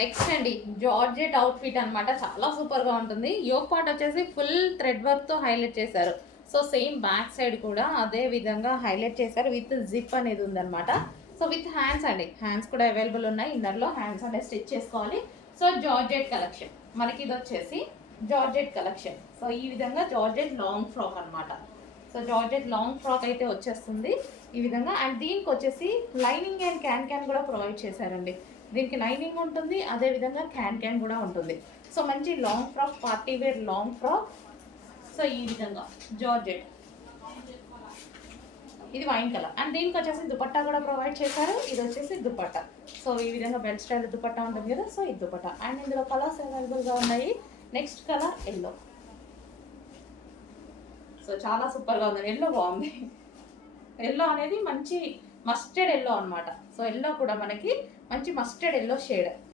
Next అండి georgette outfit అనమాట. చాలా సూపర్గా ఉంటుంది. యోగ్ పార్ట్ వచ్చేసి ఫుల్ థ్రెడ్ వర్క్తో హైలైట్ చేశారు. సో సేమ్ బ్యాక్ సైడ్ కూడా అదే విధంగా హైలైట్ చేశారు. విత్ జిప్ అనేది ఉందన్నమాట. సో విత్ హ్యాండ్స్ అండి, హ్యాండ్స్ కూడా అవైలబుల్ ఉన్నాయి. ఇన్నర్లో హ్యాండ్స్ అనేది స్టిచ్ చేసుకోవాలి. సో జార్జెట్ కలెక్షన్ మనకి ఇది వచ్చేసి జార్జెట్ కలెక్షన్. సో ఈ విధంగా జార్జెట్ లాంగ్ ఫ్రాక్ అనమాట. సో జార్జెట్ లాంగ్ ఫ్రాక్ అయితే వచ్చేస్తుంది ఈ విధంగా. అండ్ దీనికి వచ్చేసి లైనింగ్ అండ్ క్యాన్ కూడా ప్రొవైడ్ చేశారండి. దీనికి లైనింగ్ ఉంటుంది, అదేవిధంగా క్యాన్ కూడా ఉంటుంది. సో మంచి long frock, party wear long frock. So ఈ విధంగా జార్జెట్, ఇది వైన్ కలర్. అండ్ దీనికి వచ్చేసి దుపట్టా కూడా ప్రొవైడ్ చేశారు. ఇది వచ్చేసి దుపట్టా. సో ఈ విధంగా బెల్ట్ స్టైల్ దుపట్టా ఉంటుంది కదా, సో ఇది దుపట్టా. అండ్ ఇందులో కలర్స్ అవైలబుల్గా ఉన్నాయి. Next colour yellow. సో చాలా సూపర్గా ఉంది. ఎల్లో బాగుంది. ఎల్లో అనేది మంచి మస్టర్డ్ ఎల్లో అనమాట. సో ఎల్లో కూడా మనకి మంచి మస్టర్డ్ ఎల్లో షేడ్.